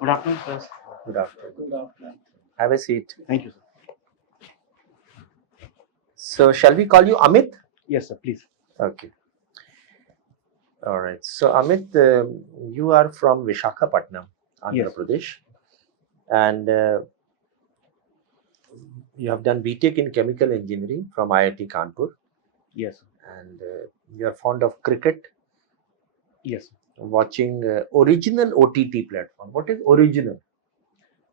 Good afternoon, sir. Good afternoon. Good afternoon. Have a seat. Thank you, sir. So, shall we call you Amit? Yes, sir, please. Okay. All right. So, Amit, you are from Visakhapatnam, Andhra Yes. Pradesh, and you have done BTech in Chemical Engineering from IIT Kanpur, Yes, sir. and you are fond of cricket, Yes, sir. watching original OTT platform. What is original?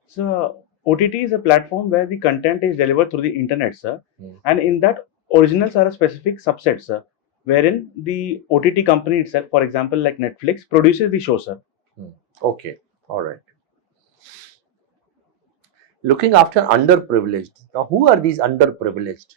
So, OTT is a platform where the content is delivered through the internet, sir. Hmm. And in that, originals are a specific subset, sir, wherein the OTT company itself, for example, like Netflix, produces the show, sir. Okay. All right. Looking after underprivileged. Now, who are these underprivileged?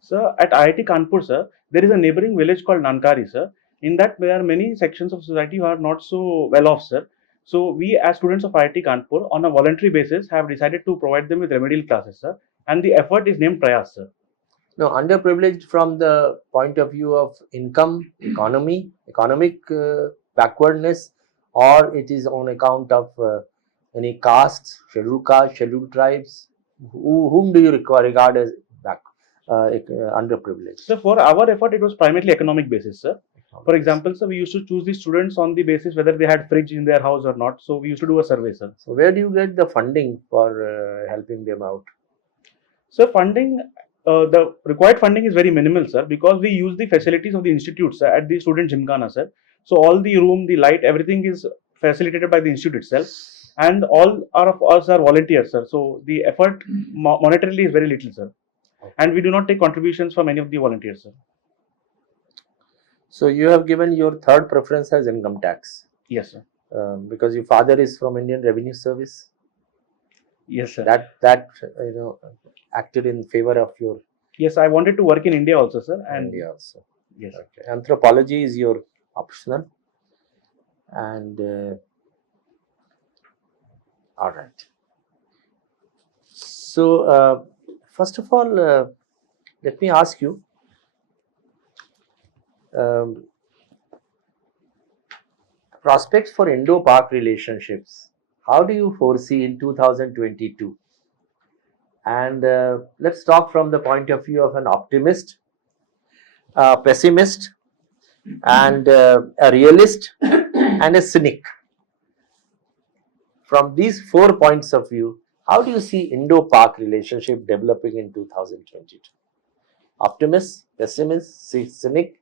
So, at IIT Kanpur, sir, there is a neighboring village called Nankari, sir. In that, there are many sections of society who are not so well off, sir. So, we as students of IIT Kanpur, on a voluntary basis, have decided to provide them with remedial classes, sir. And the effort is named Prayas, sir. No, underprivileged from the point of view of income, economic backwardness, or it is on account of any castes, scheduled tribes. Whom do you regard as underprivileged? So, for our effort, it was primarily economic basis, sir. For example, sir, we used to choose the students on the basis whether they had fridge in their house or not. So, we used to do a survey, sir. So, where do you get the funding for helping them out? So, funding, the required funding is very minimal, sir, because we use the facilities of the institute, sir, at the student gymkhana, sir. So, all the room, the light, everything is facilitated by the institute itself. And all of us are volunteers, sir. So, the effort monetarily is very little, sir. Okay. And we do not take contributions from any of the volunteers, sir. So, you have given your third preference as income tax. Yes, sir. Because your father is from Indian Revenue Service. Yes, sir. That acted in favor of your. Yes, I wanted to work in India also, sir. And India also. yes. Okay. Anthropology is your optional. And all right. So, first of all, let me ask you. Prospects for Indo-Pak relationships. How do you foresee in 2022? And let's talk from the point of view of an optimist, a pessimist, and a realist, and a cynic. From these 4 points of view, how do you see Indo-Pak relationship developing in 2022? Optimist, pessimist, cynic,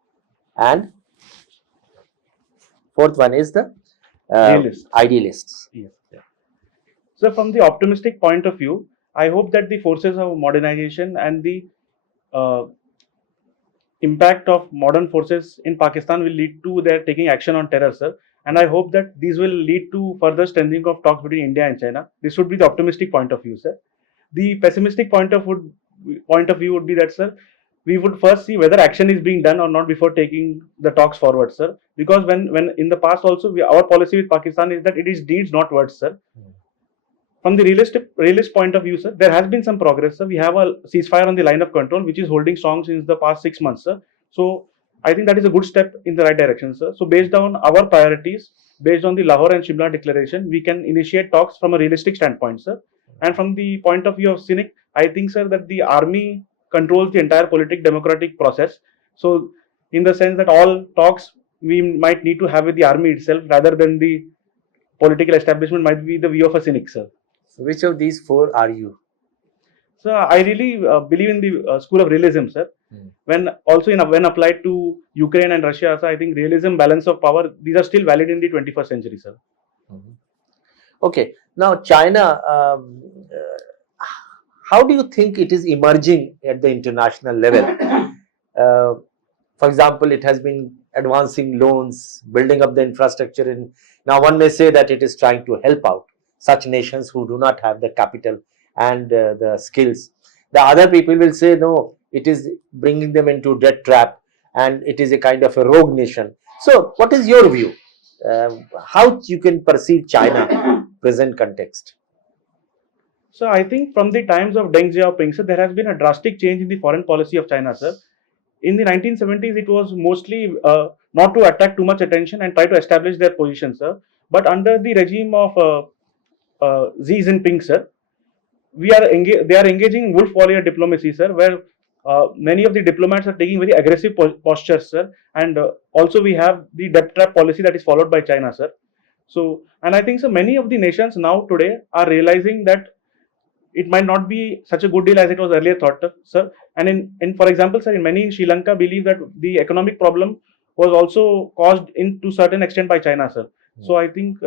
and fourth one is the idealists. Yes. Yeah. So, from the optimistic point of view, I hope that the forces of modernization and the impact of modern forces in Pakistan will lead to their taking action on terror, sir. And I hope that these will lead to further strengthening of talks between India and China. This would be the optimistic point of view, sir. The pessimistic point of view would be that, sir, we would first see whether action is being done or not before taking the talks forward, sir. Because when in the past also, our policy with Pakistan is that it is deeds, not words, sir. From the realist point of view, sir, there has been some progress, sir. We have a ceasefire on the line of control, which is holding strong since the past 6 months, sir. So, I think that is a good step in the right direction, sir. So, based on our priorities, based on the Lahore and Shimla Declaration, we can initiate talks from a realistic standpoint, sir. And from the point of view of cynic, I think, sir, that the army controls the entire democratic process. So, in the sense that all talks we might need to have with the army itself rather than the political establishment might be the view of a cynic, sir. So, which of these 4 are you? So, I really believe in the school of realism, sir. When applied to Ukraine and Russia, so I think realism, balance of power, these are still valid in the 21st century, sir. Okay. Now, China, how do you think it is emerging at the international level? For example, it has been advancing loans, building up the infrastructure. And now one may say that it is trying to help out such nations who do not have the capital and the skills. The other people will say, no, it is bringing them into debt trap and it is a kind of a rogue nation. So, what is your view? How you can perceive China present context? So, I think from the times of Deng Xiaoping, sir, there has been a drastic change in the foreign policy of China, sir. In the 1970s, it was mostly not to attract too much attention and try to establish their position, sir. But under the regime of Xi Jinping, sir, they are engaging in wolf warrior diplomacy, sir, where many of the diplomats are taking very aggressive postures, sir, and also we have the debt trap policy that is followed by China, sir. So, and I think so many of the nations now today are realizing that it might not be such a good deal as it was earlier thought, sir. And in for example, sir, in many in Sri Lanka believe that the economic problem was also caused in to certain extent by China, sir. So I think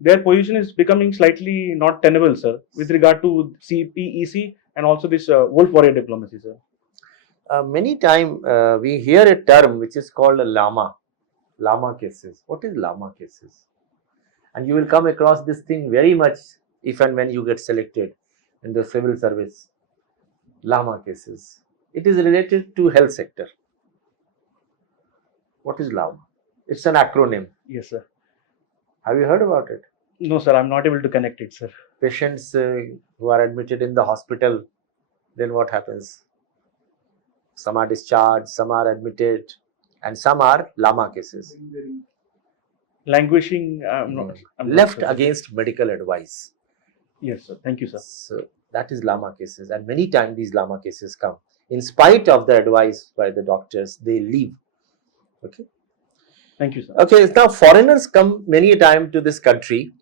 their position is becoming slightly not tenable, sir, with regard to CPEC and also this wolf warrior diplomacy, sir. Many times we hear a term which is called a Lama cases. What is Lama cases? And you will come across this thing very much if and when you get selected in the civil service. Lama cases. It is related to health sector. What is Lama? It's an acronym. Yes, sir. Have you heard about it? No, sir, I'm not able to connect it, sir. Patients who are admitted in the hospital, then what happens? Some are discharged, some are admitted, and some are Lama cases. Languishing, I'm left not sure. Against medical advice. Yes, sir. Thank you, sir. So that is Lama cases, and many times these Lama cases come. In spite of the advice by the doctors, they leave. Okay. Thank you, sir. Okay. Now foreigners come many a time to this country,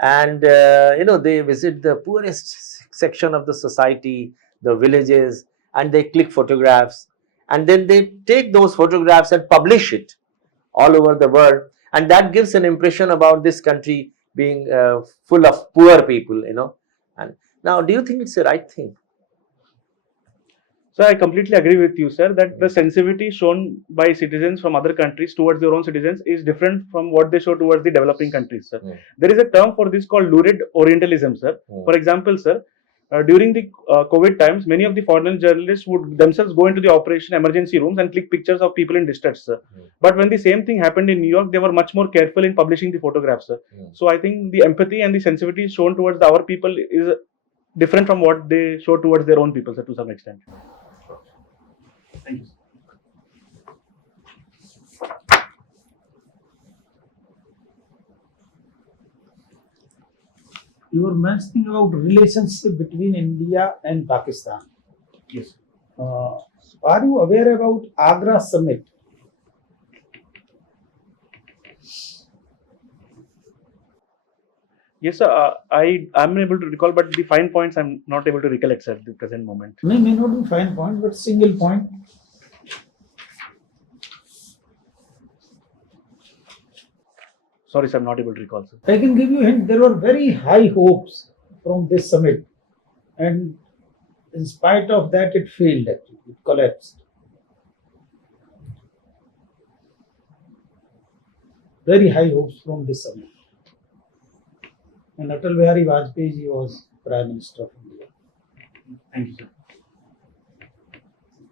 and they visit the poorest section of the society, the villages, and they click photographs, and then they take those photographs and publish it all over the world, and that gives an impression about this country being full of poor people, And now, do you think it's the right thing? So I completely agree with you, sir, that the sensitivity shown by citizens from other countries towards their own citizens is different from what they show towards the developing countries, sir. There is a term for this called Lurid Orientalism, sir. For example, sir, during the COVID times, many of the foreign journalists would themselves go into the operation emergency rooms and click pictures of people in distress, sir. But when the same thing happened in New York, they were much more careful in publishing the photographs, sir. So I think the empathy and the sensitivity shown towards our people is different from what they show towards their own people, sir, to some extent. Thank you, sir. You were mentioning about relationship between India and Pakistan. Yes. Are you aware about Agra Summit? Yes, sir. I'm able to recall, but the fine points I'm not able to recollect, sir, at the present moment. May not be fine point, but single point. Sorry, sir, I'm not able to recall, sir. I can give you a hint. There were very high hopes from this summit, and in spite of that, it failed. Actually, it collapsed. Very high hopes from this summit. And Atal Bihari Vajpayee was Prime Minister of India. Thank you, sir.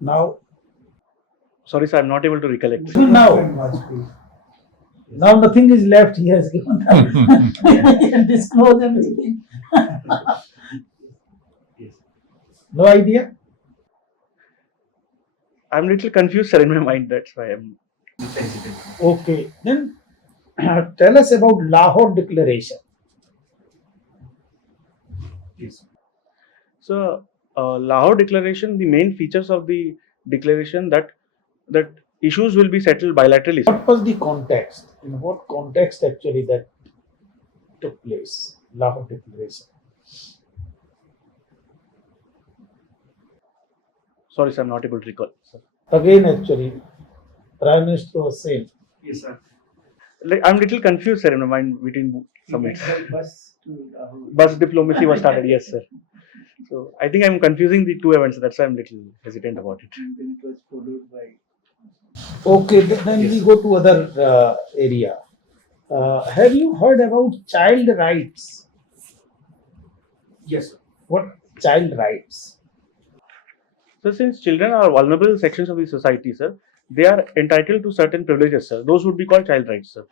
Now, sorry, sir, I'm not able to recollect. Now nothing is left. He has given them. He can disclose everything. Yes. No idea? I'm a little confused, sir, in my mind. That's why I'm insensitive. Okay. Then tell us about Lahore Declaration. Yes. So, Lahore Declaration, the main features of the declaration that issues will be settled bilaterally. What was the context? In what context actually that took place? Lahore Declaration. Sorry, sir, I'm not able to recall, sir. Again, actually, Prime Minister was saying. Yes, sir. I'm a little confused, sir, in my mind between summits. Bus diplomacy was started, yes, sir. So I think I'm confusing the two events. That's why I'm a little hesitant about it. Okay, then we go to other area. Have you heard about child rights? Yes, sir. What child rights? So since children are vulnerable sections of the society, sir, they are entitled to certain privileges, sir. Those would be called child rights, sir.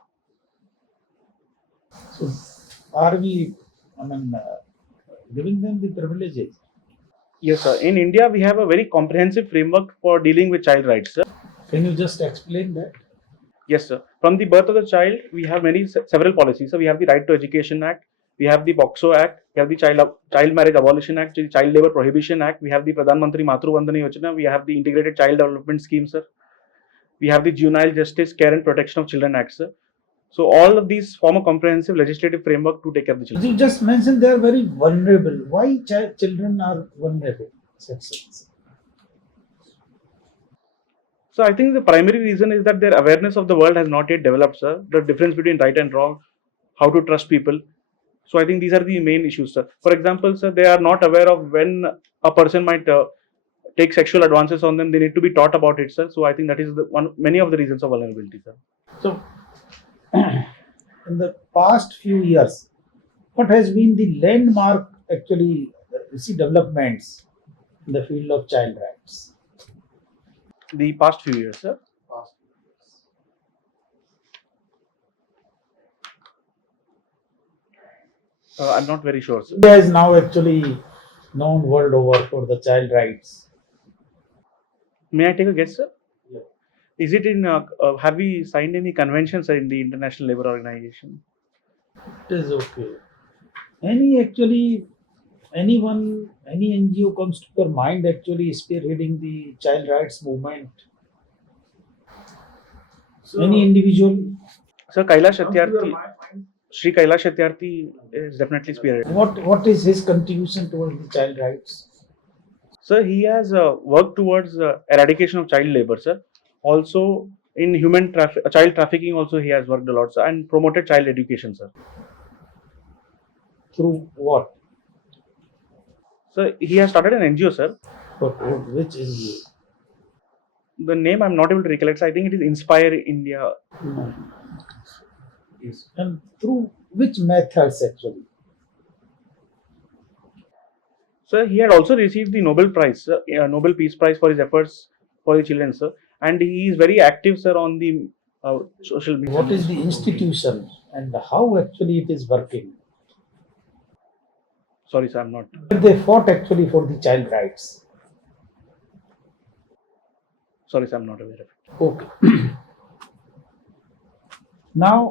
So are we, giving them the privileges? Yes, sir. In India, we have a very comprehensive framework for dealing with child rights, sir. Can you just explain that? Yes, sir. From the birth of the child, we have several policies. So we have the Right to Education Act, we have the POXO Act, we have the Child Marriage Abolition Act, the Child Labor Prohibition Act, we have the Pradhan Mantri Matru Vandana Yojana, we have the Integrated Child Development Scheme, sir. We have the Juvenile Justice, Care and Protection of Children Act, sir. So all of these form a comprehensive legislative framework to take care of the children. You just mentioned they are very vulnerable. Why children are vulnerable? So I think the primary reason is that their awareness of the world has not yet developed, sir. The difference between right and wrong, how to trust people. So I think these are the main issues, sir. For example, sir, they are not aware of when a person might take sexual advances on them. They need to be taught about it, sir. So I think that is many of the reasons of vulnerability, sir. So, in the past few years, what has been the landmark actually developments in the field of child rights? The past few years, sir. I'm not very sure, sir. India is now actually known world over for the child rights. May I take a guess, sir? Yeah. Is it in? Have we signed any conventions in the International Labour Organization? It is okay. Any NGO comes to your mind actually spearheading the child rights movement? Any individual? Sir, Kailash Satyarthi, Sri Kailash Satyarthi is definitely spearheaded. What is his contribution towards the child rights? Sir, he has worked towards eradication of child labor, sir. Also, in child trafficking, also he has worked a lot, sir, and promoted child education, sir. Through what? So he has started an NGO, sir. But which NGO? The name I'm not able to recollect. So I think it is Inspire India. No. Yes. And through which methods actually? Sir, he had also received the Nobel Prize, Nobel Peace Prize for his efforts for the children, sir. And he is very active, sir, on the social media. What is the institution and how actually it is working? Sorry, sir, I'm not. They fought actually for the child rights. Sorry, sir, I'm not aware of it. Okay. Now,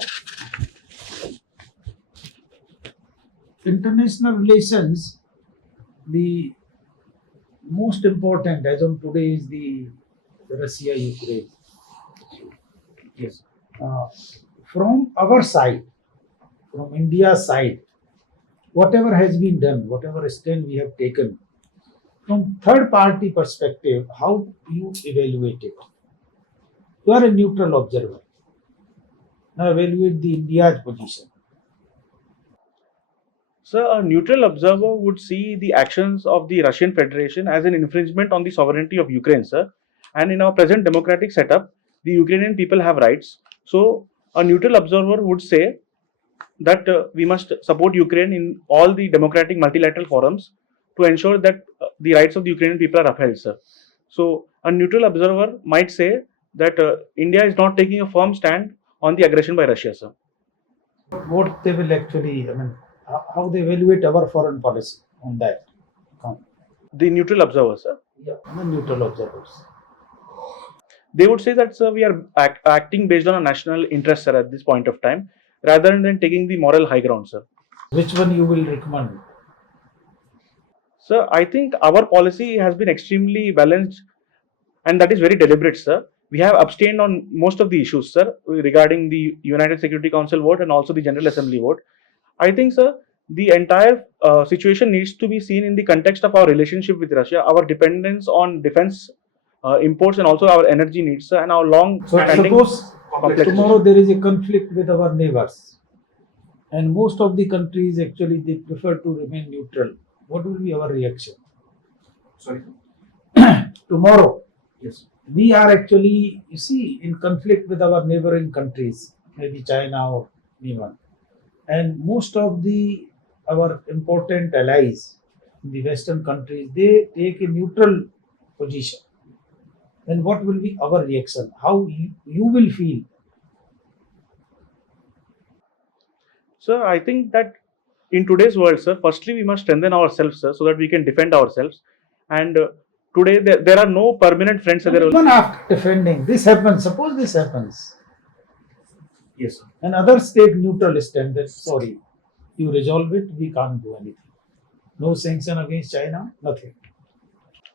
international relations, the most important as of today is the Russia-Ukraine. Yes. From our side, from India's side, whatever has been done, whatever stand we have taken, from third party perspective, how you evaluate it? You are a neutral observer. Now evaluate the India's position. Sir, a neutral observer would see the actions of the Russian Federation as an infringement on the sovereignty of Ukraine, sir. And in our present democratic setup, the Ukrainian people have rights. So, a neutral observer would say that we must support Ukraine in all the democratic multilateral forums to ensure that the rights of the Ukrainian people are upheld, sir. So, a neutral observer might say that India is not taking a firm stand on the aggression by Russia, sir. What they will actually, how they evaluate our foreign policy on that account? The neutral observer, sir. Yeah, the neutral observers. They would say that, sir, we are acting based on a national interest, sir, at this point of time, rather than taking the moral high ground, sir. Which one you will recommend? Sir, I think our policy has been extremely balanced and that is very deliberate, sir. We have abstained on most of the issues, sir, regarding the United Security Council vote and also the General Assembly vote. I think, sir, the entire situation needs to be seen in the context of our relationship with Russia, our dependence on defense imports and also our energy needs, sir, and our long So standing suppose complex tomorrow there is a conflict with our neighbors and most of the countries actually they prefer to remain neutral. What will be our reaction? Sorry. Tomorrow, Yes. we are actually, you see, in conflict with our neighboring countries, maybe China or anyone. And most of our important allies in the Western countries, they take a neutral position. Then what will be our reaction? How you will feel? Sir, I think that in today's world, sir, firstly we must strengthen ourselves, sir, so that we can defend ourselves. And today there are no permanent friends. Even after defending, this happens. Suppose this happens. Yes, sir. And others take neutral stand that sorry, you resolve it, we can't do anything. No sanction against China, nothing.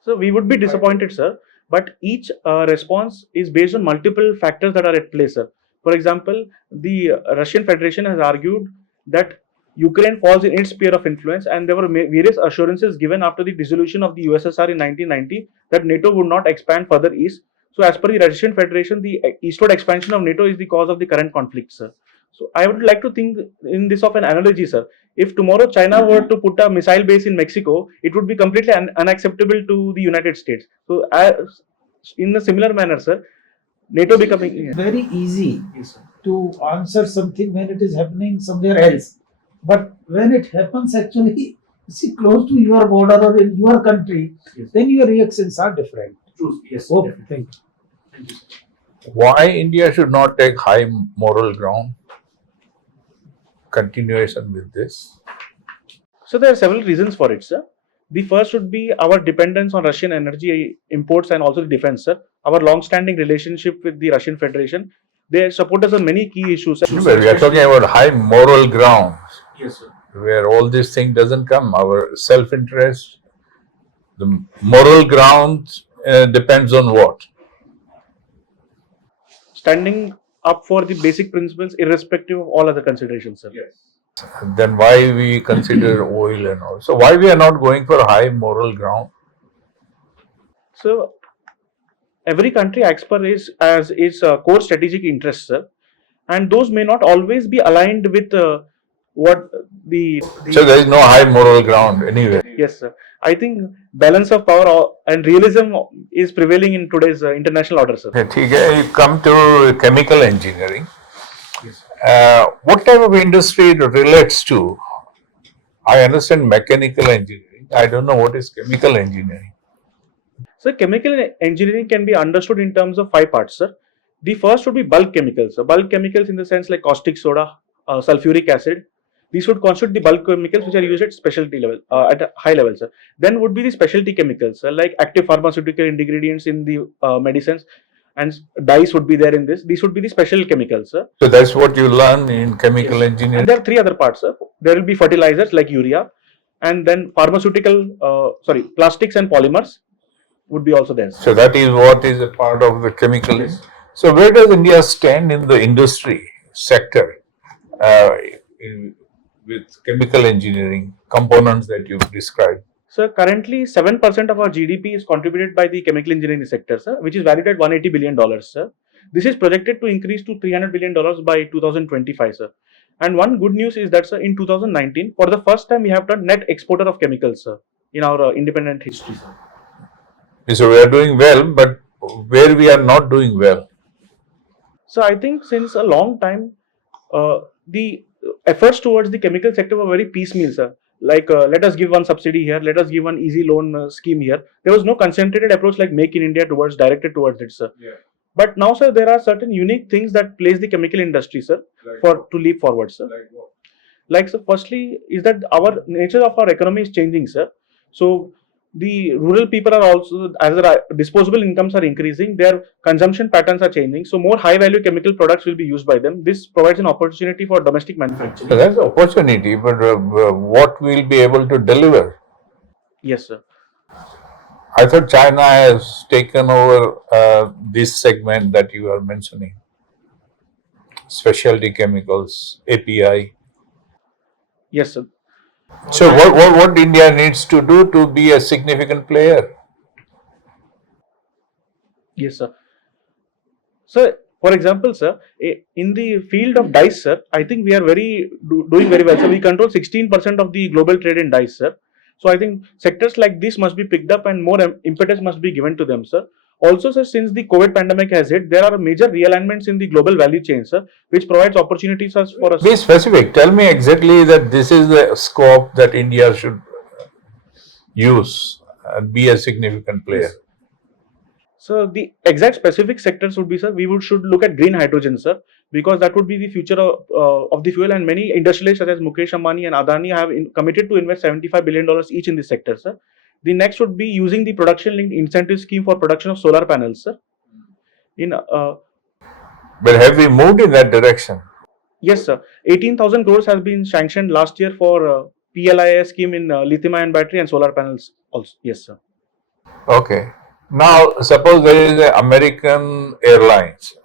So we would be disappointed, sir. But each response is based on multiple factors that are at play, sir. For example, the Russian Federation has argued that Ukraine falls in its sphere of influence, and there were various assurances given after the dissolution of the USSR in 1990 that NATO would not expand further east. So, as per the Russian Federation, the eastward expansion of NATO is the cause of the current conflict, sir. So, I would like to think in this of an analogy, sir. If tomorrow China were to put a missile base in Mexico, it would be completely unacceptable to the United States. So, in a similar manner, sir, NATO becoming Very easy Yes, sir. to answer something when it is happening somewhere else. But when it happens actually, see, close to your border or in your country, Yes. then your reactions are different. True. Yes. Oh, definitely. thank you. Thank you, sir. Why India should not take high moral ground? Continuation with this. So there are several reasons for it, sir. The first would be our dependence on Russian energy imports and also the defense, sir. Our long-standing relationship with the Russian Federation. They support us on many key issues. But we are talking about high moral ground, Yes, sir. where all this thing doesn't come. Our self-interest, the moral ground depends on what? Standing up for the basic principles irrespective of all other considerations, sir. Yes. Then why we consider oil and all? So why we are not going for high moral ground? So every country acts per as its core strategic interests, sir, and those may not always be aligned with what the So there is no high moral ground anywhere. Yes, sir. I think balance of power and realism is prevailing in today's international order, sir. Okay, you come to chemical engineering. Yes. What type of industry it relates to? I understand mechanical engineering. I don't know what is chemical engineering. So chemical engineering can be understood in terms of 5 parts, sir. The first would be bulk chemicals. So bulk chemicals in the sense like caustic soda, sulfuric acid. These would constitute the bulk chemicals which are used at specialty level, at a high level, sir. Then would be the specialty chemicals, like active pharmaceutical ingredients in the medicines, and dyes would be there in this. These would be the special chemicals, sir. So that's what you learn in chemical engineering. And there are 3 other parts, sir. There will be fertilizers like urea, and then plastics and polymers would be also there, sir. So that is what is a part of the chemical. So where does India stand in the industry sector with chemical engineering components that you've described? So currently 7% of our GDP is contributed by the chemical engineering sector, sir, which is valued at $180 billion, sir. This is projected to increase to $300 billion by 2025, sir. And one good news is that, sir, in 2019, for the first time, we have done net exporter of chemicals, sir, in our independent history, sir. So we are doing well, but where we are not doing well? So I think since a long time, the efforts towards the chemical sector were very piecemeal, sir. Like let us give one subsidy here, let us give one easy loan scheme here. There was no concentrated approach like Make in India directed towards it, sir. Yeah. But now, sir, there are certain unique things that place the chemical industry, sir, to leap forward, sir. Like what? Like, so firstly, is that our nature of our economy is changing, sir. So the rural people are also, as their disposable incomes are increasing, their consumption patterns are changing. So more high value chemical products will be used by them. This provides an opportunity for domestic manufacturing. So that's an opportunity, but what we'll be able to deliver? Yes, sir. I thought China has taken over this segment that you are mentioning. Specialty chemicals, API. Yes, sir. So what India needs to do to be a significant player? Yes, sir. So, for example, sir, in the field of dyes, sir, I think we are doing very well. So, we control 16% of the global trade in dyes, sir. So, I think sectors like this must be picked up and more impetus must be given to them, sir. Also, sir, since the COVID pandemic has hit, there are major realignments in the global value chain, sir, which provides opportunities for us. Be specific. Tell me exactly that this is the scope that India should use and be a significant player. Yes. So the exact specific sectors would be, sir, should look at green hydrogen, sir, because that would be the future of the fuel, and many industrialists such as Mukesh Ambani and Adani have committed to invest $75 billion each in this sector, sir. The next would be using the production linked incentive scheme for production of solar panels, sir. But have we moved in that direction? Yes, sir. 18,000 crores has been sanctioned last year for PLIS scheme in lithium-ion battery and solar panels also. Yes, sir. Okay. Now, suppose there is an American Airlines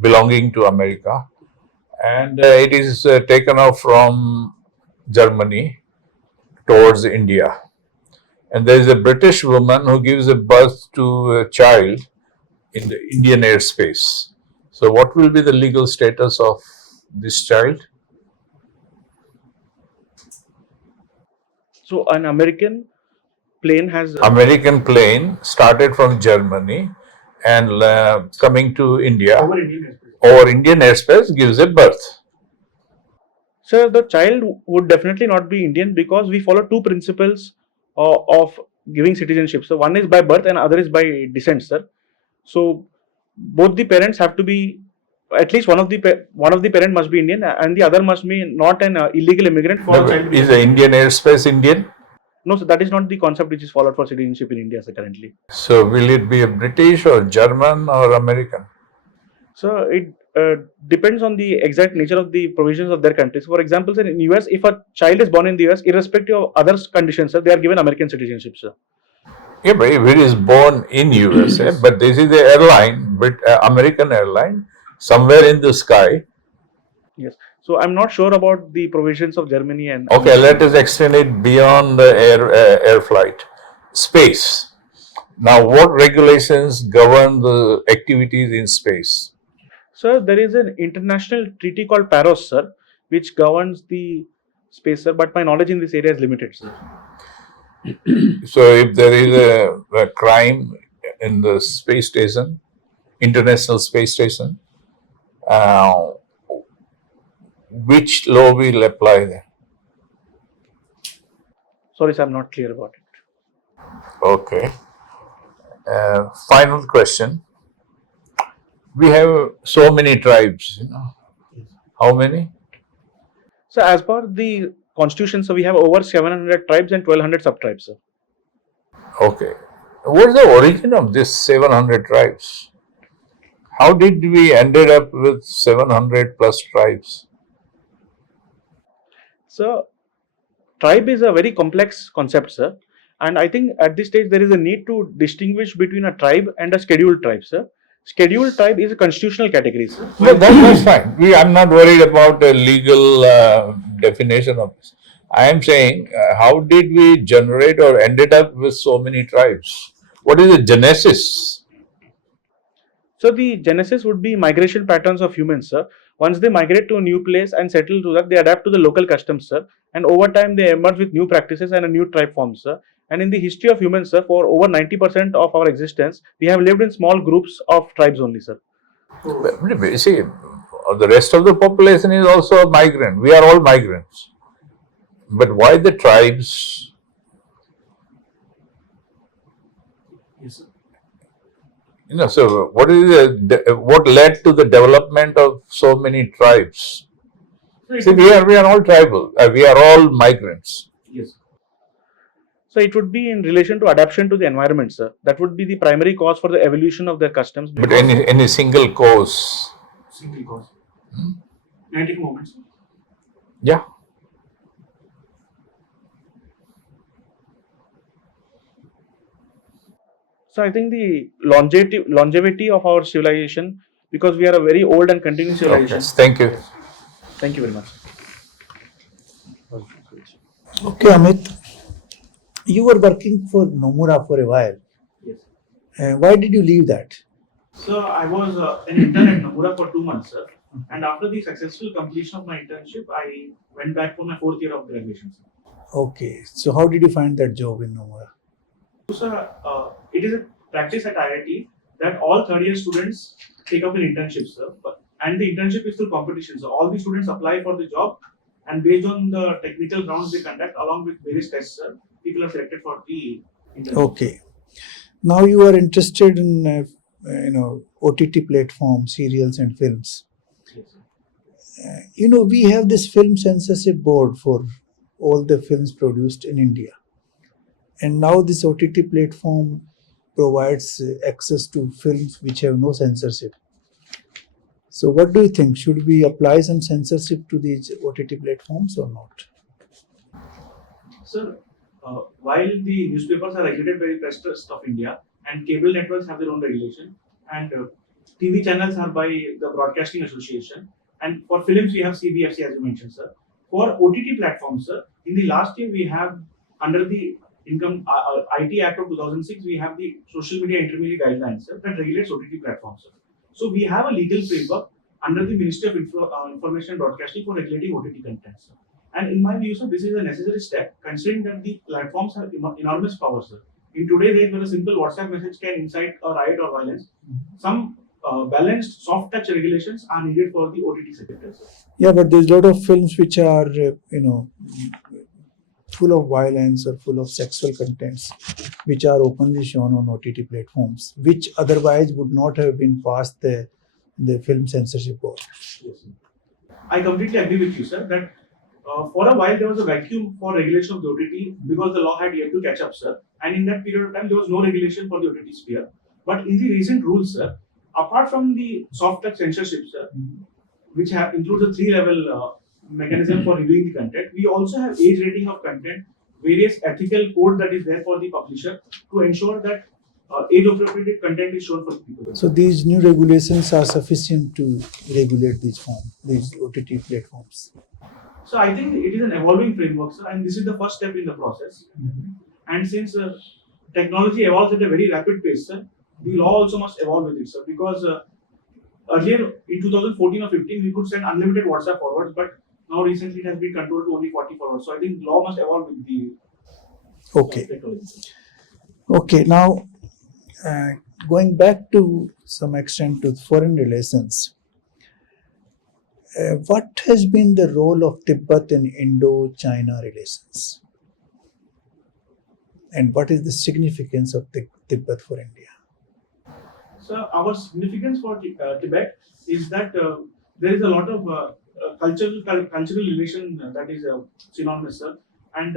belonging to America, and it is taken off from Germany towards India. And there is a British woman who gives a birth to a child in the Indian airspace. So, what will be the legal status of this child? So an American plane has American plane started from Germany and coming to India over Indian airspace. over Indian airspace gives a birth. Sir, the child would definitely not be Indian because we follow two principles of giving citizenship. So one is by birth and other is by descent, sir. So both the parents have to be, at least one of the parent must be Indian and the other must be not an illegal immigrant for a child. Is the Indian airspace Indian? No, so that is not the concept which is followed for citizenship in India, sir, currently. So will it be a British or German or American? So it depends on the exact nature of the provisions of their countries. For example, sir, in US, if a child is born in the US, irrespective of other conditions, sir, they are given American citizenship, sir. Yeah, but if it is born in USA, but this is the airline, but American airline, somewhere in the sky. Yes. So I'm not sure about the provisions of Germany and. Okay, let us extend it beyond the air flight, space. Now, what regulations govern the activities in space? Sir, there is an international treaty called PAROS, sir, which governs the space, sir. But my knowledge in this area is limited, sir. So, if there is a crime in the space station, International Space Station, which law will apply there? Sorry, sir, I'm not clear about it. Okay. Final question. We have so many tribes, you know. How many? So as per the constitution, so we have over 700 tribes and 1200 sub-tribes, sir. Okay. What is the origin of this 700 tribes? How did we ended up with 700 plus tribes? So tribe is a very complex concept, sir. And I think at this stage there is a need to distinguish between a tribe and a scheduled tribe, sir. Scheduled tribe is a constitutional category, sir. No, that's fine. I'm not worried about the legal definition of this. I am saying, how did we generate or ended up with so many tribes? What is the genesis? So the genesis would be migration patterns of humans, sir. Once they migrate to a new place and settle to that, they adapt to the local customs, sir. And over time, they emerge with new practices and a new tribe forms, sir. And in the history of humans, sir, for over 90% of our existence, we have lived in small groups of tribes only, sir. See, the rest of the population is also a migrant. We are all migrants. But why the tribes? Yes, sir. You know, so what led to the development of so many tribes? See, we are all tribal. We are all migrants. Yes. So it would be in relation to adaptation to the environment, sir. That would be the primary cause for the evolution of their customs. But any single cause? Single cause. Kinetic moments. Yeah. So I think the longevity of our civilization, because we are a very old and continuous civilization. Okay. Thank you. Thank you very much. Okay, Amit, you were working for Nomura for a while. Yes. Why did you leave that? So I was an intern at Nomura for 2 months, sir. And after the successful completion of my internship, I went back for my 4th year of graduation, sir. Okay, so how did you find that job in Nomura? So, sir, it is a practice at IIT that all third-year students take up an internship, sir. And the internship is through competition. So all the students apply for the job, and based on the technical rounds they conduct, along with various tests, sir, people are selected for the internship. Okay. Now you are interested in OTT platform, serials and films. Yes, sir. We have this film censorship board for all the films produced in India. And now this OTT platform provides access to films which have no censorship. So what do you think? Should we apply some censorship to these OTT platforms or not? Sir, while the newspapers are regulated by the Press Trust of India and cable networks have their own regulation, and TV channels are by the Broadcasting Association, and for films we have CBFC as you mentioned, sir. For OTT platforms, sir, in the last year we have under the IT Act of 2006 we have the Social Media Intermediate Guidelines, sir, that regulates OTT platforms, sir. So we have a legal framework under the Ministry of Information and Broadcasting for regulating OTT content, sir. And in my view, sir, this is a necessary step, considering that the platforms have enormous power, sir. In today's age, where a simple WhatsApp message can incite a riot or violence, some balanced, soft-touch regulations are needed for the OTT sector, sir. Yeah, but there's a lot of films which are, full of violence or full of sexual contents, which are openly shown on OTT platforms, which otherwise would not have been past the film censorship board. Yes, sir. I completely agree with you, sir, that for a while there was a vacuum for regulation of the OTT because the law had yet to catch up, sir. And in that period of time, there was no regulation for the OTT sphere. But in the recent rules, sir, apart from the soft touch censorship, sir, which includes a 3-level mechanism for reviewing the content, we also have age rating of content, various ethical code that is there for the publisher to ensure that age appropriate content is shown for people. So these new regulations are sufficient to regulate these OTT platforms. So I think it is an evolving framework, sir, and this is the first step in the process. And since technology evolves at a very rapid pace, sir, the law also must evolve with it, sir. Because earlier in 2014 or 15, we could send unlimited WhatsApp forwards, but now recently it has been controlled to only 40 forwards. So I think law must evolve with the technology. Okay. Now going back to some extent to foreign relations. What has been the role of Tibet in Indo-China relations? And what is the significance of Tibet for India? So our significance for Tibet is that there is a lot of cultural relation that is synonymous, sir. And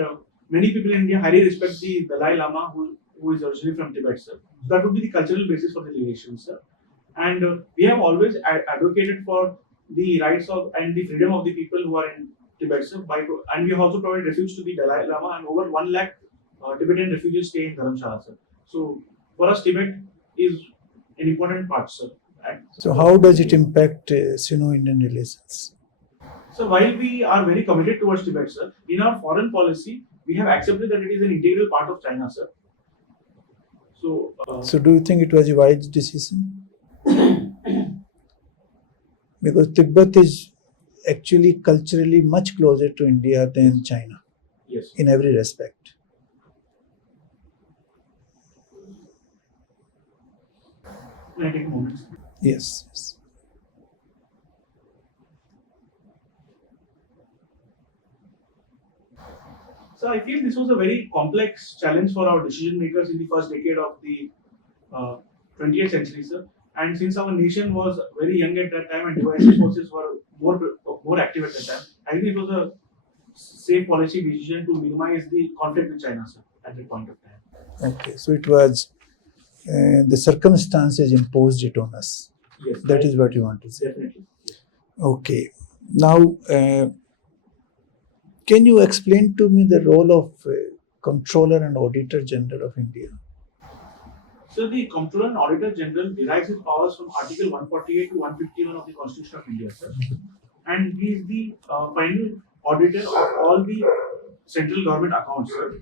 many people in India highly respect the Dalai Lama, who is originally from Tibet, sir. So that would be the cultural basis for the relations, sir. And we have always advocated for the rights of and the freedom of the people who are in Tibet, sir. And we have also provided refuge to the Dalai Lama, and over 1 lakh Tibetan refugees stay in Dharamshala, sir. So for us, Tibet is an important part, sir. So how does it impact Sino-Indian relations? So while we are very committed towards Tibet, sir, in our foreign policy, we have accepted that it is an integral part of China, sir. So do you think it was a wise decision? Because Tibet is actually culturally much closer to India than China. Yes. In every respect. Can I take a moment? Yes. So I feel this was a very complex challenge for our decision makers in the first decade of the 20th century, sir. And since our nation was very young at that time and divisive forces were more active at that time, I think it was a safe policy decision to minimize the conflict with China, sir, at that point of time. Okay, so it was the circumstances imposed it on us. Yes, that is what you want to say. Definitely. Okay. Now, can you explain to me the role of Comptroller and Auditor General of India? So the Comptroller and Auditor General derives his powers from Article 148 to 151 of the Constitution of India, sir. And he is the final auditor of all the central government accounts, sir.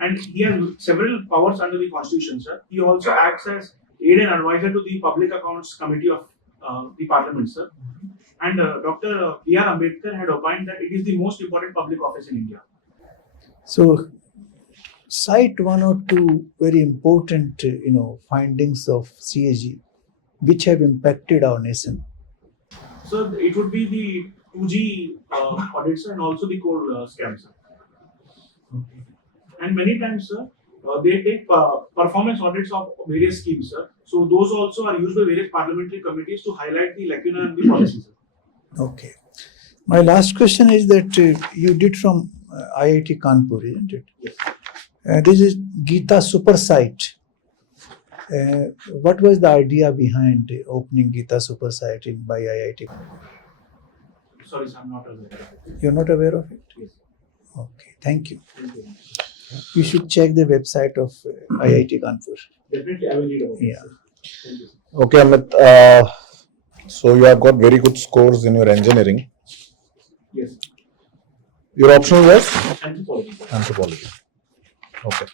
And he has several powers under the Constitution, sir. He also acts as aid and advisor to the Public Accounts Committee of the Parliament, sir. And Dr. B.R. Ambedkar had opined that it is the most important public office in India. So, cite one or two very important, findings of CAG which have impacted our nation. So it would be the 2G audits and also the core scams. Okay. And many times, sir, they take performance audits of various schemes, sir. So those also are used by various parliamentary committees to highlight the lacuna in the policies. Okay. My last question is that you did from IIT Kanpur, isn't it? Yes. This is Gita Super Site. What was the idea behind opening Gita Super Site by IIT? Sorry, sir, I'm not aware of it. You're not aware of it? Yes. Okay, thank you. Thank you. You should check the website of IIT Kanpur. Definitely, I will read about it. Yeah. Sir. Thank you. Okay, Amit. So you have got very good scores in your engineering. Yes. Your optional was Anthropology. Sir. anthropology. Okay.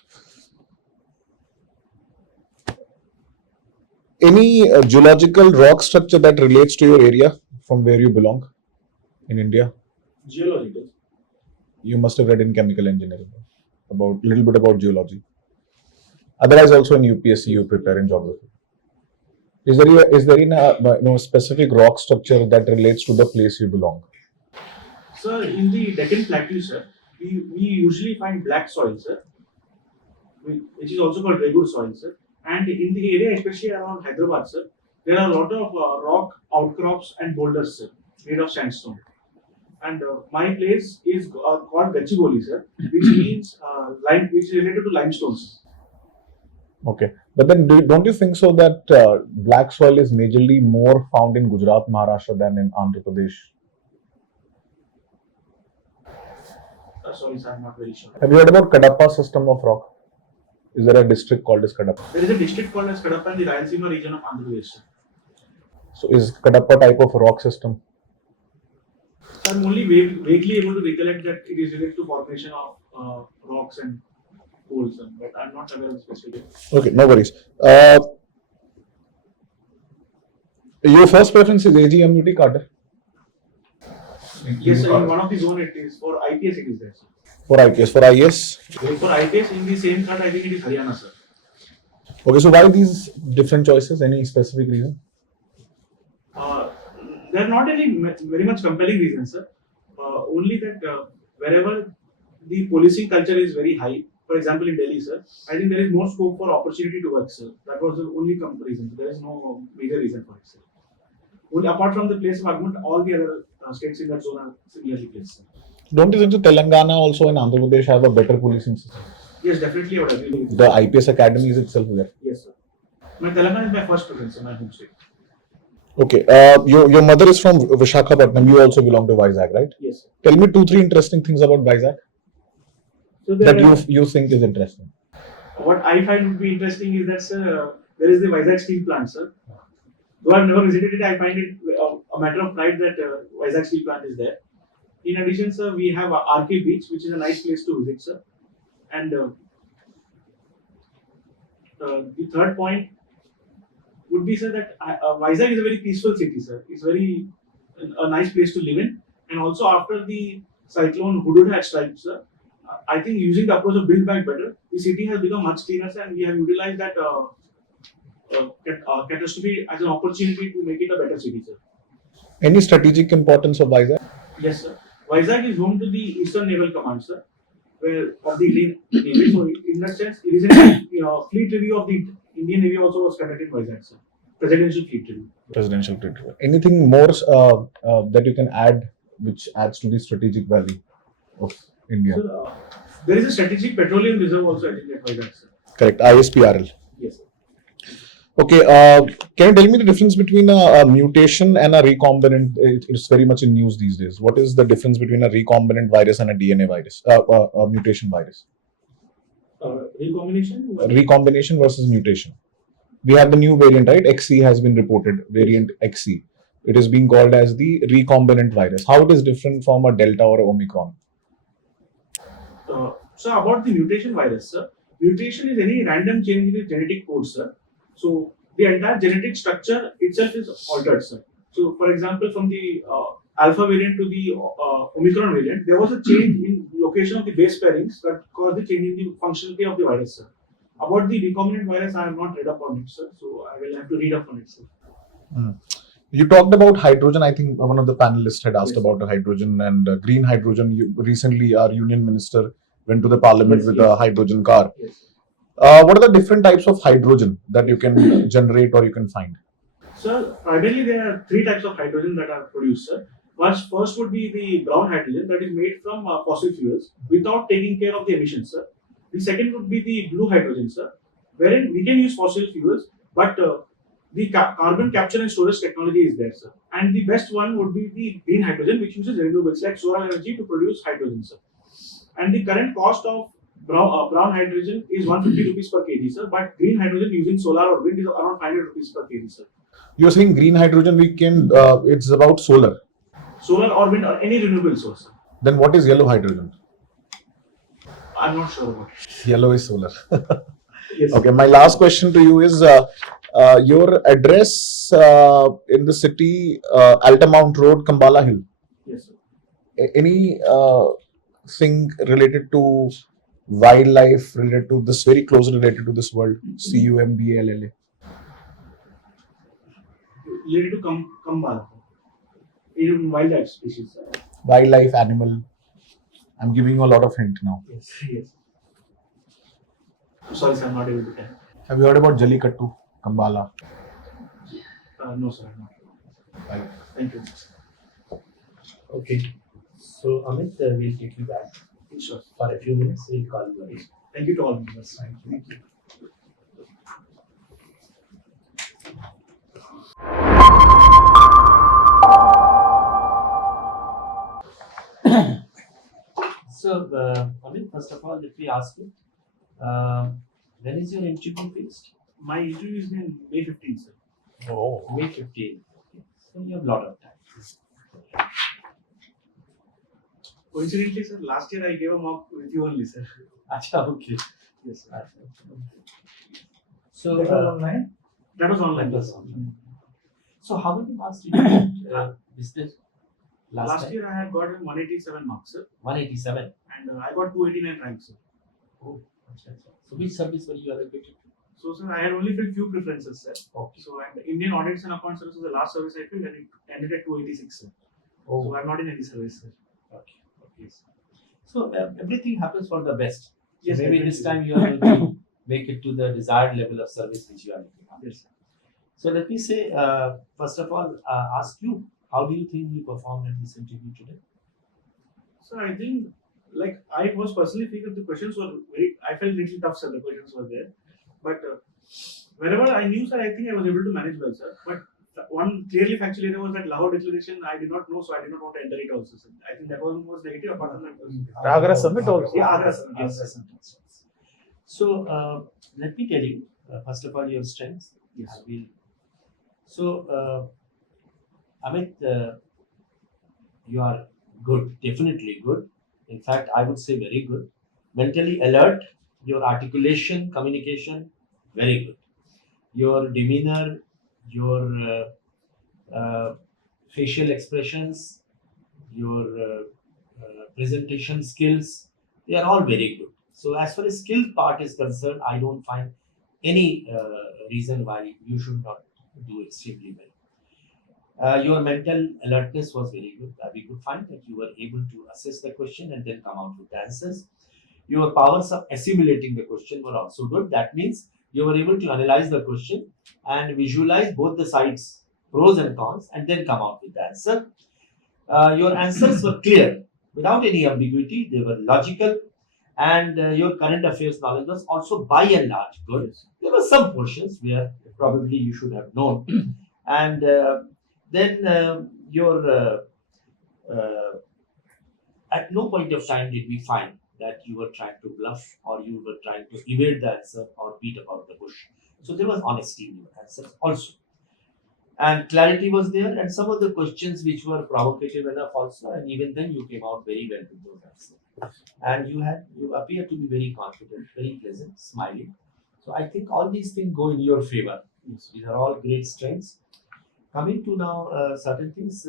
Any geological rock structure that relates to your area from where you belong in India? Geological. You must have read in chemical engineering about little bit about geology. Otherwise, also in UPSC you prepare in geography. Is there a specific rock structure that relates to the place you belong? Sir, in the Deccan Plateau, sir, we usually find black soil, sir, which is also called regular soil, sir. And in the area, especially around Hyderabad, sir, there are a lot of rock outcrops and boulders, sir, made of sandstone. And my place is called Gachibowli, sir, which means which is related to limestones. Okay, but then don't you think so that black soil is majorly more found in Gujarat, Maharashtra than in Andhra Pradesh? Sorry, sir, I'm not very sure. Have you heard about Kadapa system of rock? Is there a district called as Kadapa? There is a district called as Kadapa in the Rayalaseema region of Andhra Pradesh, sir. So is Kadapa type of rock system? So I'm only vaguely able to recollect that it is related to formation of rocks and holes, sir, but I'm not aware of the specific. Okay, no worries. Your first preference is AGMUT, Carter? Yes, sir, in one of the zone it is. For IPS it is there, sir. For IPS, for IAS? For IPS in the same card, I think it is Haryana, sir. Okay, so why these different choices? Any specific reason? There are not any very much compelling reasons, sir. Only that wherever the policing culture is very high, for example in Delhi, sir, I think there is more scope for opportunity to work, sir. That was the only reason. There is no major reason for it, sir. Only apart from the place of argument, all the other states in that zone are similarly placed, sir. Don't you think that Telangana also and Andhra Pradesh have a better policing system? Yes, definitely I would agree with you. The IPS Academy is itself there. Yes, sir. My Telangana is my first preference, sir, my home state. Okay, your mother is from Visakhapatnam. You also belong to Vizag, right? Yes, sir. Tell me 2-3 interesting things about Vizag So there that you think is interesting. What I find would be interesting is that, sir, there is the Vizag steel plant, sir. Though I've never visited it, I find it a matter of pride that Vizag steel plant is there. In addition, sir, we have RK Beach, which is a nice place to visit, sir. And the third point would be, sir, that Vizag is a very peaceful city, sir. It's very a nice place to live in. And also after the cyclone Hudud had struck, sir, I think using the approach of build back better, the city has become much cleaner, sir, and we have utilized that catastrophe as an opportunity to make it a better city, sir. Any strategic importance of Vizag? Yes, sir. Vizag is home to the Eastern Naval Command, sir, where of the Indian Navy. So in that sense, recently fleet review of the Indian Navy also was conducted in Vizag, sir. Presidential fleet review. Presidential fleet review. Anything more that you can add which adds to the strategic value of India? So, there is a strategic petroleum reserve also, I think, at Vizag, sir. Correct. ISPRL. Yes, sir. Okay. Can you tell me the difference between a mutation and a recombinant? It's very much in news these days. What is the difference between a recombinant virus and a DNA virus? A mutation virus. Recombination? Recombination versus mutation. We have the new variant, right? XC has been reported. Variant XC. It is being called as the recombinant virus. How it is different from a Delta or a Omicron? So about the mutation virus, sir. Mutation is any random change in the genetic code, sir. So the entire genetic structure itself is altered, sir. So for example, from the alpha variant to the Omicron variant, there was a change in location of the base pairings that caused the change in the functionality of the virus, sir. About the recombinant virus, I have not read up on it, sir. So I will have to read up on it, sir. You talked about hydrogen. I think one of the panelists had asked Yes. about the hydrogen and green hydrogen. Recently, our union minister went to the parliament Yes, with yes. a hydrogen car. Yes. What are the different types of hydrogen that you can generate or you can find? Sir, primarily there are three types of hydrogen that are produced, sir. First would be the brown hydrogen that is made from fossil fuels without taking care of the emissions, sir. The second would be the blue hydrogen, sir, wherein we can use fossil fuels, but the carbon capture and storage technology is there, sir. And the best one would be the green hydrogen, which uses renewables like solar energy to produce hydrogen, sir. And the current cost of brown hydrogen is 150 rupees per kg, sir. But green hydrogen using solar or wind is around 500 rupees per kg, sir. You're saying green hydrogen, we can, it's about solar. Solar or wind or any renewable source, sir. Then what is yellow hydrogen? I'm not sure about it. Yellow is solar. Yes. Okay, my last question to you is your address in the city, Altamount Road, Kambala Hill. Yes, sir. Any thing related to wildlife, related to this, very closely related to this world, CUMBALLA? Related to Kambala, in wildlife species, sir. Wildlife, animal. I'm giving you a lot of hint now. Yes, yes. Sorry, sir, I'm not able to tell. Have you heard about Jallikattu, Kambala? No, sir, I'm not. Right. Thank you. Okay. So Amit, we'll take you back Sure. for a few minutes. We'll call you again. Thank you to all members. Thank you. So Amit, first of all, let me ask you, when is your interview fixed? My interview is in May 15th, sir. Oh. May 15th. So you have a lot of time. Coincidentally, sir, last year I gave a mock with you only, sir. Acha, okay. Yes, sir. So That was online. That was online. that was online. So how many marks did you get business Last time? year I had got 187 marks, sir, 187. and I got 289 ranks, sir. Oh, acha, acha. So which service were you allocated to? So, sir, I had only filled few preferences, sir. Okay. So, and Indian Audits and Accounts Service was the last service I filled, and it ended at 286, sir. Oh, So, I'm not in any service, sir. okay. Okay. So everything happens for the best. Yes, Maybe definitely, this sir. time you are going to make it to the desired level of service which you are looking at. Yes, sir. So let me say, first of all, ask you, how do you think you performed at this interview today? So, I think, like, I was personally feeling the questions were I felt little tough, sir. The questions were there. But wherever I knew, sir, I think I was able to manage well, sir. But one clearly factual error was that Lahore Declaration I did not know, so I did not want to enter it also, sir. I think that one was negative. Apart from that, was Agra Summit also. yeah, Agra Summit, yes. So let me tell you, first of all, your strengths. Yes. So Amit, you are good, definitely good. In fact, I would say very good. Mentally alert, your articulation, communication, very good. Your demeanor, your facial expressions, your presentation skills, they are all very good. So as far as skill part is concerned, I don't find any reason why you should not do extremely well. Your mental alertness was very good. We could find that you were able to assess the question and then come out with the answers. Your powers of assimilating the question were also good. That means you were able to analyze the question and visualize both the sides, pros and cons, and then come out with the answer. Your answers were clear, without any ambiguity. They were logical, and your current affairs knowledge was also by and large good. There were some portions where probably you should have known, and then your at no point of time did we find that you were trying to bluff or you were trying to evade the answer or beat about the bush. So there was honesty in your answers also. And clarity was there, and some of the questions which were provocative enough also, and even then you came out very well with those answers. And you appear to be very confident, very pleasant, smiling. So I think all these things go in your favor. These are all great strengths. Coming to now certain things,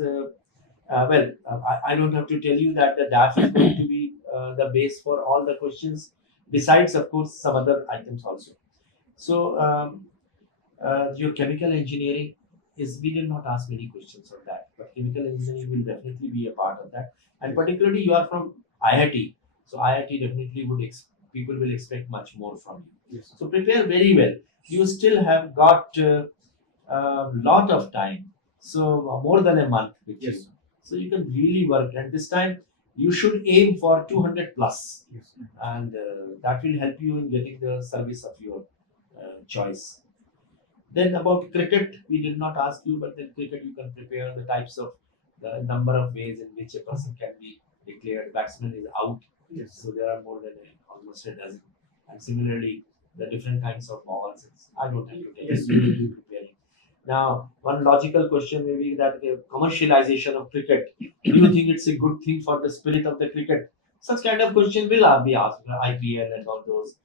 I don't have to tell you that the DAF is going to be the base for all the questions, besides, of course, some other items also. So your chemical engineering we did not ask many questions on that, but chemical engineering will definitely be a part of that. And particularly, you are from IIT, so IIT definitely people will expect much more from you. Yes. So prepare very well. You still have got a lot of time, so more than a month with you. So you can really work, and this time you should aim for 200 plus, Yes. and that will help you in getting the service of your choice. Then about cricket, we did not ask you, but then cricket you can prepare the types of the number of ways in which a person can be declared batsman is out. Yes. So there are more than almost a dozen. And similarly, the different kinds of balls. I don't have to tell Yes. you will be preparing. Now, one logical question may be that the commercialization of cricket. Do you think it's a good thing for the spirit of the cricket? Such kind of question will be asked. IPL and all those.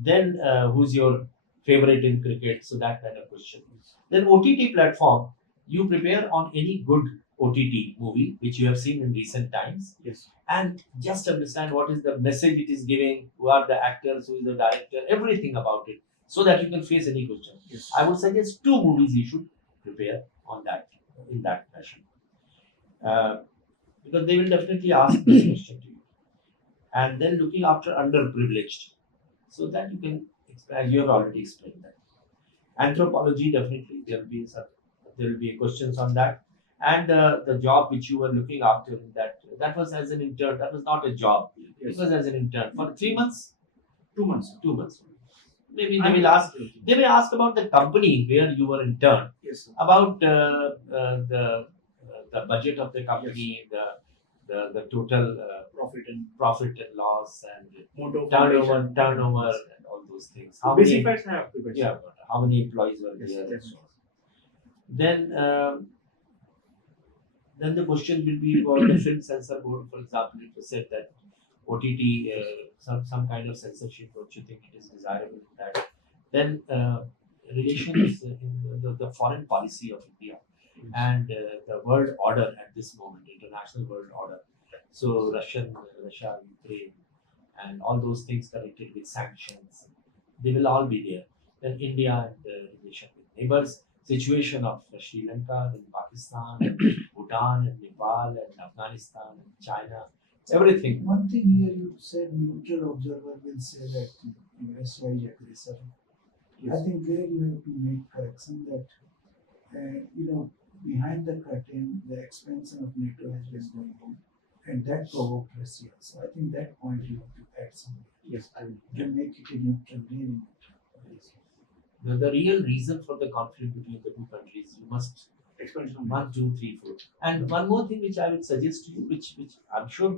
Then who's your favorite in cricket? So that kind of question. Then OTT platform. You prepare on any good OTT movie which you have seen in recent times, Yes. and just understand what is the message it is giving, who are the actors, who is the director, everything about it, so that you can face any question. Yes. I would suggest 2 movies you should prepare on that in that fashion, because they will definitely ask this question to you. And then looking after underprivileged, so that you can explain. You have already explained that. Anthropology, definitely there will be questions on that. And the job which you were looking after, that was as an intern. That was not a job. Yes. It was as an intern for 3 months. 2 months. 2 months. Maybe they will ask. They may ask about the company where you were intern, Yes. Sir. about the budget of the company, the total profit and loss, and Motto, turnover foundation. and all those things. Basic facts I have prepared. Yeah, how many employees were Yes, there? yes. And so on. Then the question will be for the film censor board. For example, it was said that OTT, some kind of censorship, what you think it is desirable in that. Then relations in the foreign policy of India and the world order at this moment, international world order. So Russia, Ukraine, and all those things connected with sanctions, they will all be there. Then India and relation with neighbors, situation of Sri Lanka, then Pakistan, and Bhutan, and Nepal, and Afghanistan, and China, everything. One thing here you said neutral observer will say that USA is aggressor. I think there you have to make correction that behind the curtain the expansion of NATO has been going on, and that provoked Russia. So I think that point you have to add something. Yes, I will. To make it a neutral, really neutral. The real reason for the conflict between the two countries, you must Expansion of 1, 2, 3, 4. And one more thing which I would suggest to you, which I'm sure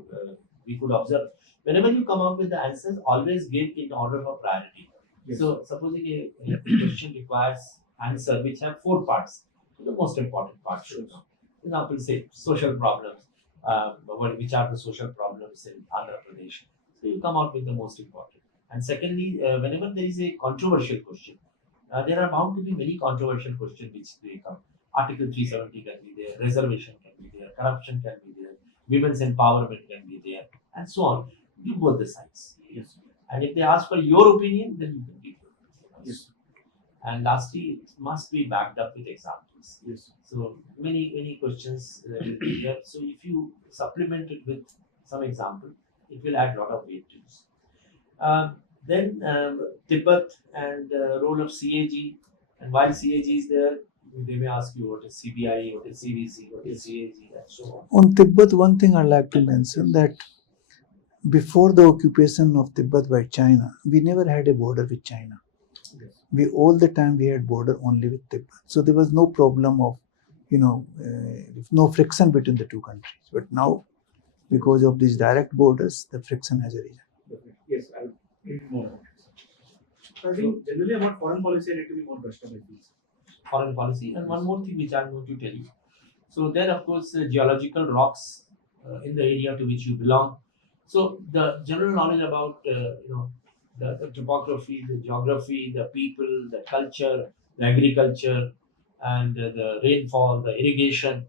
we could observe, whenever you come up with the answers, always give in order of priority. Yes. So supposing a question requires answer which have 4 parts, the most important part should come. For example, say social problems. Which are the social problems in Agra Pradesh? So you come out with the most important. And secondly, whenever there is a controversial question, there are bound to be many controversial questions which they come. Article 370 can be there, reservation can be there, corruption can be there, women's empowerment can be there, and so on. Do both the sides. Yes. And if they ask for your opinion, then you can give your opinion. Yes. And lastly, it must be backed up with examples. Yes. So many questions will be there. So if you supplement it with some example, it will add a lot of weight to this. Then Tibet and role of CAG, and while CAG is there, they may ask you what is CBI, what is CVC, what is CAG, and so on. On Tibet, one thing I'd like to mention that before the occupation of Tibet by China, we never had a border with China. Yes. We all the time we had border only with Tibet. So there was no problem of, no friction between the two countries. But now, because of these direct borders, the friction has arisen. Yes, I will read more about it. So I think generally about foreign policy, I need to be more customized. Foreign policy. And one more thing which I'm going to tell you. So then, of course, geological rocks in the area to which you belong. So the general knowledge about the topography, the geography, the people, the culture, the agriculture, and the rainfall, the irrigation,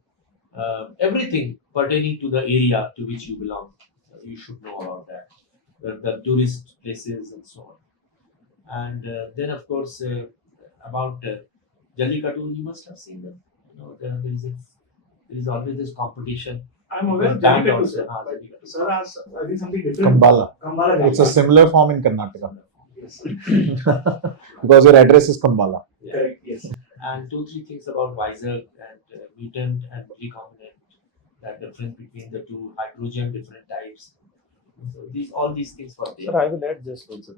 everything pertaining to the area to which you belong. You should know about that. The tourist places and so on. And then, of course, about Jallikattu, you must have seen them. There is always this competition. I'm aware of Band Jallikattu, also, sir. Jallikattu. Sir asked, I think something different. Kambala. Kambala. It's a similar form in Karnataka Yes. because your address is Kambala. Yeah. Correct. Yes. And 2-3 things about Vizag and mutant and recombinant, that difference between the two, hydrogen, different types, So all these things were there. Sir, I will add just also.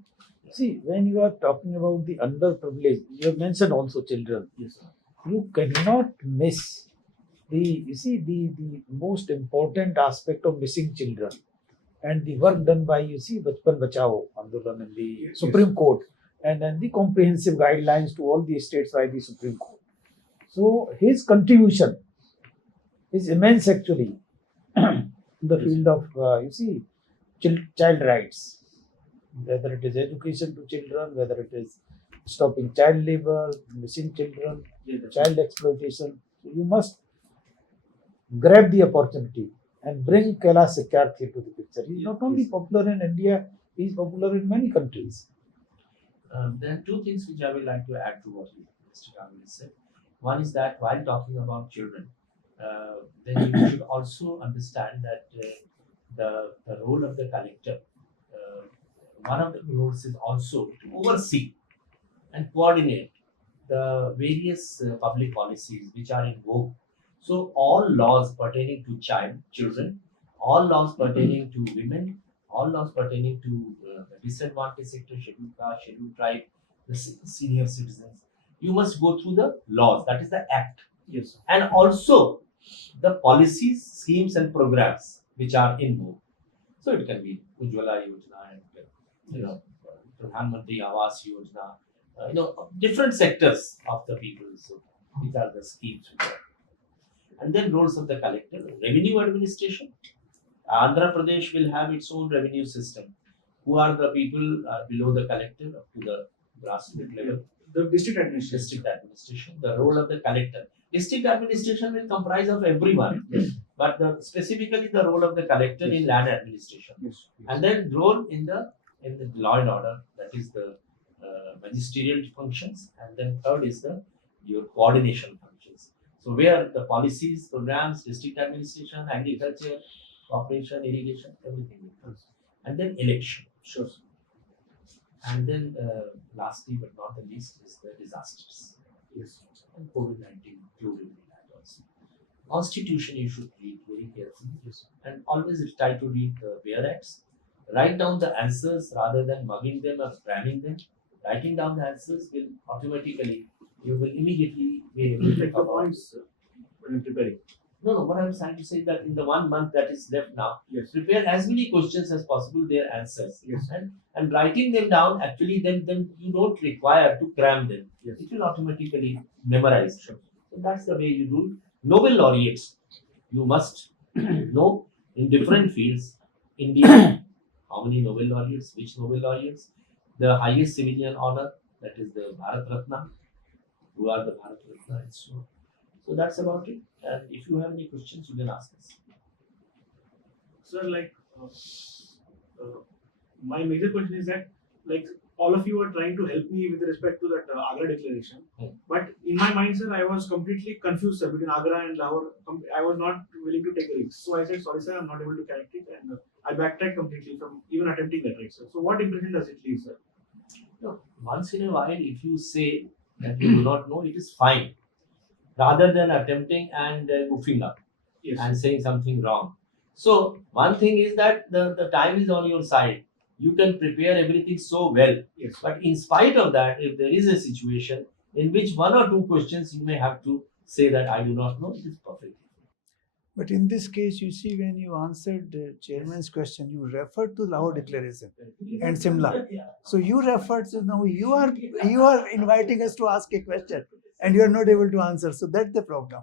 See, when you are talking about the underprivileged, you have mentioned also children. Yes, sir. You cannot miss the most important aspect of missing children and the work done by Bachpan Bachao Andolan and the Yes. Supreme Court and then the comprehensive guidelines to all the states by the Supreme Court. So his contribution is immense actually in the field of child rights, whether it is education to children, whether it is stopping child labor, missing children, child exploitation. So you must grab the opportunity and bring Kailash Satyarthi to the picture. He is not only popular in India, he is popular in many countries. There are two things which I would like to add to what Mr. Kamil said. One is that while talking about children, then you should also understand that the role of the collector, one of the roles is also to oversee and coordinate the various public policies which are in vogue. So all laws pertaining to children, all laws pertaining to women, all laws pertaining to the disadvantaged sector, scheduled caste, scheduled tribe, the senior citizens, you must go through the laws, that is the act. Yes, sir. And also the policies, schemes and programs which are in vogue. So it can be Ujjwala Yojana and Pradhan Mantri Awas Yojana, different sectors of the people. So these are the schemes which are. And then roles of the collector, revenue administration. Andhra Pradesh will have its own revenue system. Who are the people below the collector up to the grassroots level? The district administration. District administration. The role of the collector. District administration will comprise of everyone, but specifically the role of the collector in land administration. Yes. And then role in the law and order, that is the magisterial functions, and then third is your coordination functions. So where the policies, programs, district administration, agriculture, cooperation, irrigation, everything. And then election. Sure. And then lastly but not the least is the disasters. Yes. And COVID-19 included in that also. Constitution you should read very carefully. Yes. And always try to read the bare acts. Write down the answers rather than mugging them or cramming them. Writing down the answers will automatically, you will immediately be able to Like the cover. points when you're preparing. No, what I'm trying to say is that in the 1 month that is left now, Yes. prepare as many questions as possible, their answers. Yes. And writing them down, actually then you don't require to cram them. Yes. It will automatically memorize. Sure. So that's the way you do it. Nobel laureates, you must know in different fields. India, how many Nobel laureates, which Nobel laureates, the highest civilian honor, that is the Bharat Ratna, who are the Bharat Ratna and so on. So that's about it. And if you have any questions, you can ask us. Sir, like my major question is that like all of you are trying to help me with respect to that Agra Declaration, but in my mind, sir, I was completely confused, sir, between Agra and Lahore. I was not willing to take a risk, so I said, sorry, sir, I'm not able to connect it, and I backtracked completely from even attempting that risk, sir. So what impression does it leave, sir? No, once in a while, if you say that you do not know, it is fine. Rather than attempting and goofing up Yes. and saying something wrong. So one thing is that the time is on your side. You can prepare everything so well. Yes. But in spite of that, if there is a situation in which one or two questions you may have to say that I do not know, it is perfect. But in this case, you see, when you answered the chairman's question, you referred to Lahore Declaration and Simla. So you referred to now you are inviting us to ask a question and you are not able to answer. So that's the problem.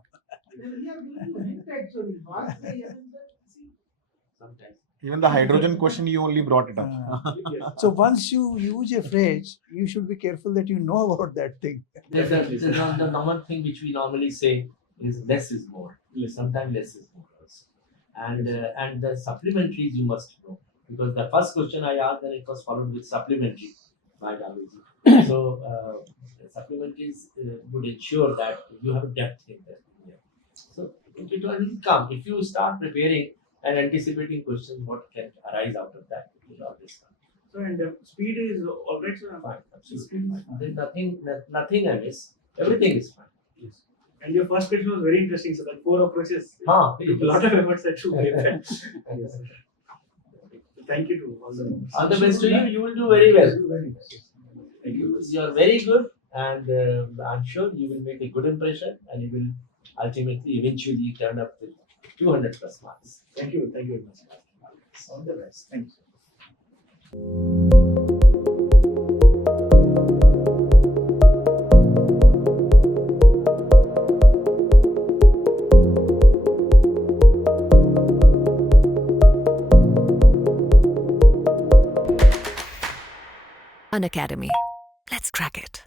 Sometimes. Even the hydrogen question, you only brought it up. So once you use a phrase, you should be careful that you know about that thing. The normal thing which we normally say is less is more. Sometimes less is more also. And the supplementaries you must know, because the first question I asked, then it was followed with supplementary by David. So supplementaries would ensure that you have depth in there. Yeah. So it will come if you start preparing and anticipating questions what can arise out of that. It will always come. So and speed is alright, sir. Fine, absolutely fine. There's nothing I miss. Everything is fine. Yes. And your first question was very interesting, sir. That 4 approaches. Ah, A lot of efforts that you made. Yes. Thank you to all the members. All the best to you. You will do very well. Very well. Thank you. You are very good, and I'm sure you will make a good impression, and you will ultimately, eventually turn up with 200 plus marks. Thank you. Thank you very much. All the best. Thank you. Unacademy. Let's crack it.